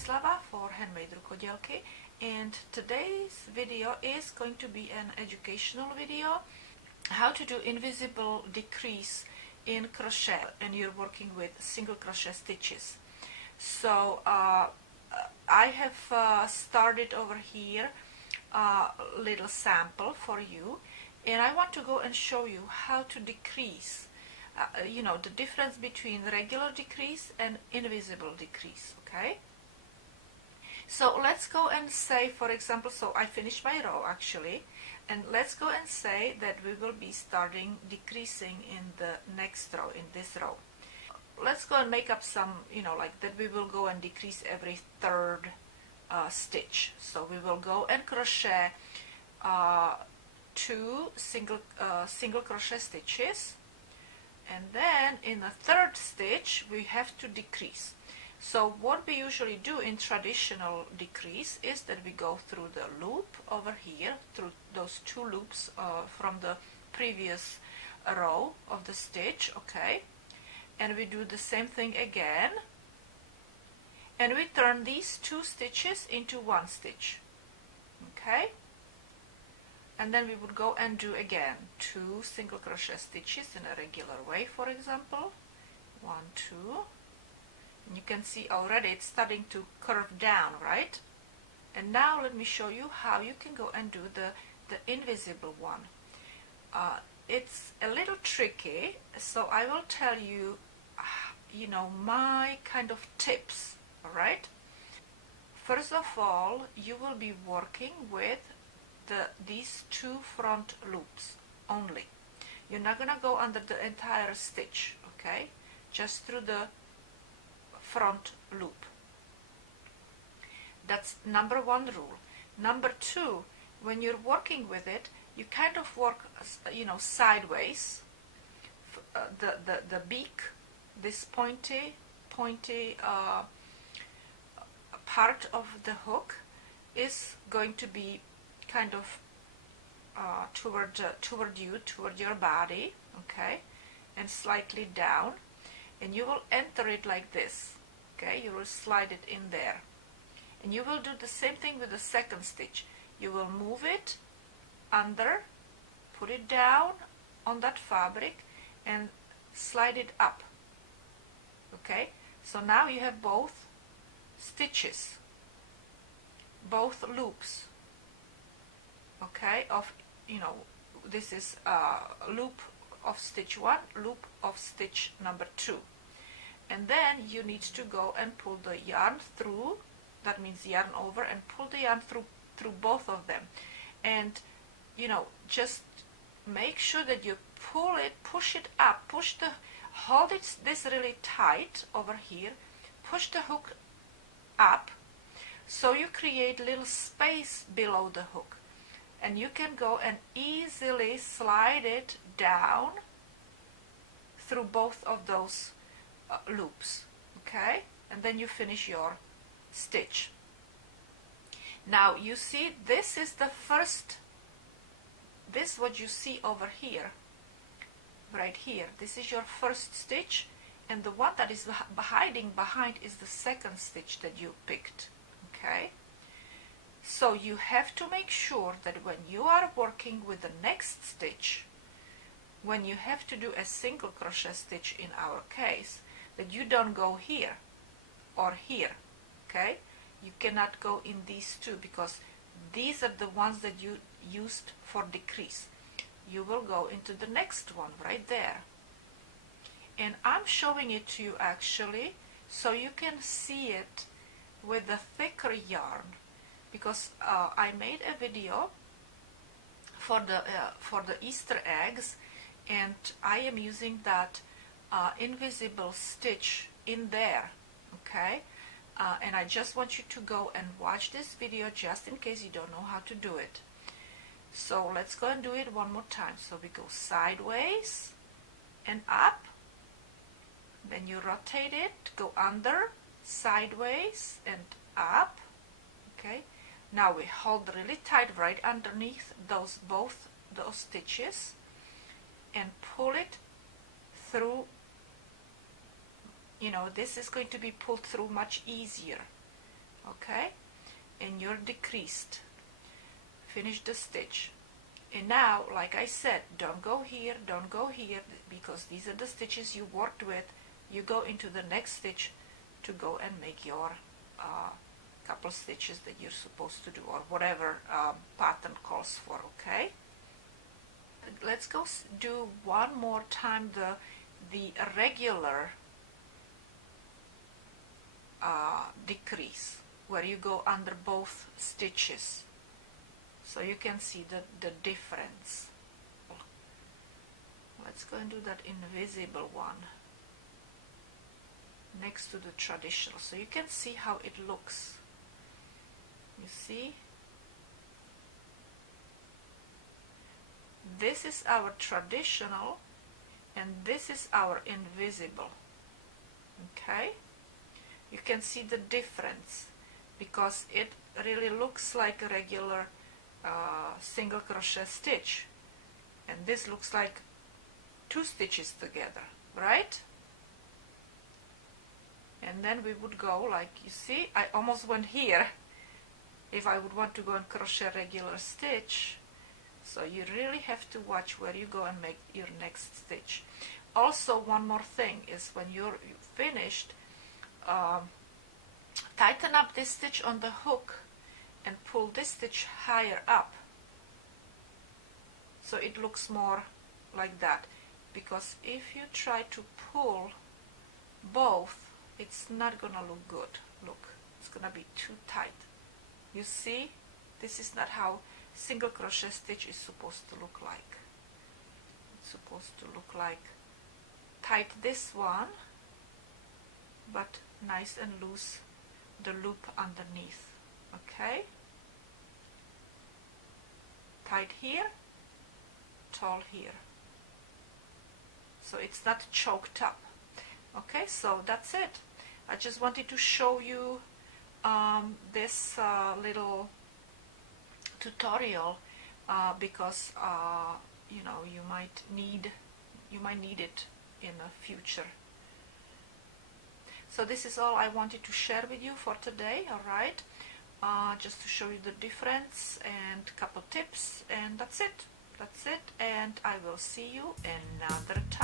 Slava for Handmade Rukodelky, and today's video is going to be an educational video, how to do invisible decrease in crochet and you're working with single crochet stitches. So I have started over here a little sample for you, and I want to go and show you how to decrease the difference between regular decrease and invisible decrease. Okay, so let's go and say, for example, so I finished my row actually, and let's go and say that we will be starting decreasing in the next row, in this row. Let's go and make up some, like that we will go and decrease every third stitch. So we will go and crochet 2 single crochet stitches, and then in the third stitch we have to decrease. So what we usually do in traditional decrease is that we go through the loop over here, through those 2 loops from the previous row of the stitch, okay, and we do the same thing again, and we turn these 2 stitches into 1 stitch, okay, and then we would go and do again 2 single crochet stitches in a regular way, for example, 1, 2, and you can see already it's starting to curve down, right? And now let me show you how you can go and do the invisible one. It's a little tricky, so I will tell you my kind of tips. All right, first of all, you will be working with these 2 front loops only. You're not gonna go under the entire stitch, okay, just through the front loop. That's number 1 rule. Number 2, when you're working with it, you kind of work sideways. The beak, this pointy part of the hook is going to be kind of toward your body, okay, and slightly down, and you will enter it like this, okay, you will slide it in there, and you will do the same thing with the second stitch. You will move it under, put it down on that fabric, and slide it up, okay. So now you have both stitches, both loops, okay, of this is loop of stitch 1, loop of stitch number 2, and then you need to go and pull the yarn through, that means yarn over, and pull the yarn through both of them, and just make sure that you pull it, push it up, hold this really tight over here, push the hook up, so you create little space below the hook, and you can go and easily slide it down through both of those loops, okay, and then you finish your stitch. Now you see, this is the first, this what you see over here, right here, this is your first stitch, and the one that is hiding behind is the second stitch that you picked, okay. So you have to make sure that when you are working with the next stitch, when you have to do a single crochet stitch in our case, that you don't go here or here, okay. You cannot go in these 2 because these are the ones that you used for decrease. You will go into the next one right there, and I'm showing it to you actually so you can see it with the thicker yarn, because I made a video for the Easter eggs, and I am using that invisible stitch in there, okay, and I just want you to go and watch this video just in case you don't know how to do it. So let's go and do it one more time. So we go sideways and up, then you rotate it, go under, sideways and up, okay. Now we hold really tight right underneath both those stitches and pull it through you know, this is going to be pulled through much easier. okay, and you're decreased. Finish the stitch. And now, like I said, don't go here, because these are the stitches you worked with. You go into the next stitch to go and make your couple stitches that you're supposed to do, or whatever pattern calls for, okay? Let's go do one more time the irregular decrease, where you go under both stitches, so you can see the difference. Let's go and do that invisible one next to the traditional, so you can see how it looks. You see, this is our traditional and this is our invisible. Okay, you can see the difference because it really looks like a regular single crochet stitch, and this looks like two stitches together, right? And then we would go, like you see, I almost went here if I would want to go and crochet a regular stitch. So you really have to watch where you go and make your next stitch. Also, one more thing is when you're finished, tighten up this stitch on the hook and pull this stitch higher up so it looks more like that, because if you try to pull both, it's not gonna look good. Look, it's gonna be too tight. You see, this is not how single crochet stitch is supposed to look like. It's supposed to look like tight this one, but nice and loose the loop underneath. Okay, tight here, tall here, so it's not choked up. Okay, so that's it. I just wanted to show you this little tutorial because you know, you might need it in the future. So this is all I wanted to share with you for today. All right, just to show you the difference and a couple tips, and that's it, and I will see you another time.